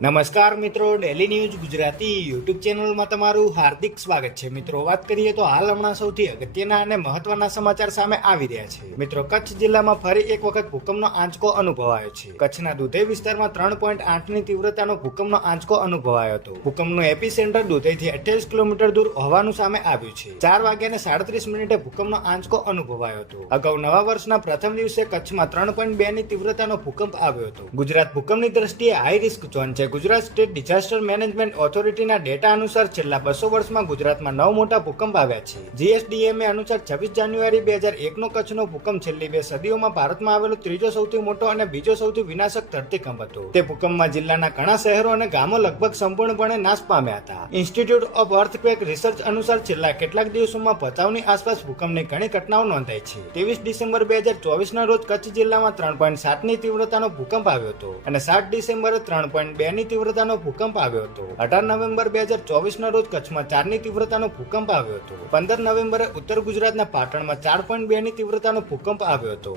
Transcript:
નમસ્કાર મિત્રો, daily news Gujarati YouTube ચેનલમાં તમારું હાર્દિક સ્વાગત છે. મિત્રો, વાત કરીએ તો હાલ હમણાં સૌથી અગત્યના અને મહત્વના સમાચાર સામે આવી રહ્યા છે. મિત્રો, કચ્છ જિલ્લામાં ફરી એક વખત ભૂકંપનો આંચકો અનુભવાયો છે. કચ્છના દુધઈ વિસ્તારમાં 3.8ની તીવ્રતાનો ભૂકંપનો આંચકો અનુભવાયો હતો. ભૂકંપનું એપી સેન્ટર દુધઈથી 28 કિલોમીટર દૂર હોવાનું સામે આવ્યું છે. 4:37 ભૂકંપનો આંચકો અનુભવાયો હતો. અગાઉ નવા વર્ષના પ્રથમ દિવસે કચ્છમાં 3.2ની તીવ્રતાનો ભૂકંપ આવ્યો હતો. ગુજરાત ભૂકંપની દ્રષ્ટિએ હાઈ રિસ્ક ઝોન છે. Gujarat state disaster management ઓથોરિટીના data અનુસાર છેલ્લા 200 વર્ષમાં ગુજરાતમાં 9 મોટા ભૂકંપ આવ્યા છે. જીએસડીએમએ અનુસાર 26 જાન્યુઆરી 2001નો કચ્છનો ભૂકંપ છેલ્લી 2 સદીઓમાં ભારતમાં આવેલો ત્રીજો સૌથી મોટો અને બીજો સૌથી વિનાશક ધરતીકંપ હતો. તે ભૂકંપમાં જિલ્લાના ઘણા શહેરો અને ગામો લગભગ સંપૂર્ણપણે નાશ પામ્યા હતા. ઇન્સ્ટિટ્યૂટ ઓફ અર્થક્વેક રિસર્ચ અનુસાર છેલ્લા કેટલાક દિવસોમાં ભચાઉની આસપાસ ભૂકંપની ઘણી ઘટનાઓ નોંધાઈ છે. 23 ડિસેમ્બર 2024ના રોજ કચ્છ જિલ્લામાં 3.7ની તીવ્રતાનો ભૂકંપ આવ્યો હતો અને 7 ડિસેમ્બરે 3.2ની તીવ્રતાનો ભૂકંપ આવ્યો હતો. 18 નવેમ્બર 2024ના રોજ કચ્છમાં 4ની તીવ્રતાનો ભૂકંપ આવ્યો હતો. 15 નવેમ્બરે ઉત્તર ગુજરાતના પાટણમાં 4.2ની તીવ્રતાનો ભૂકંપ આવ્યો હતો.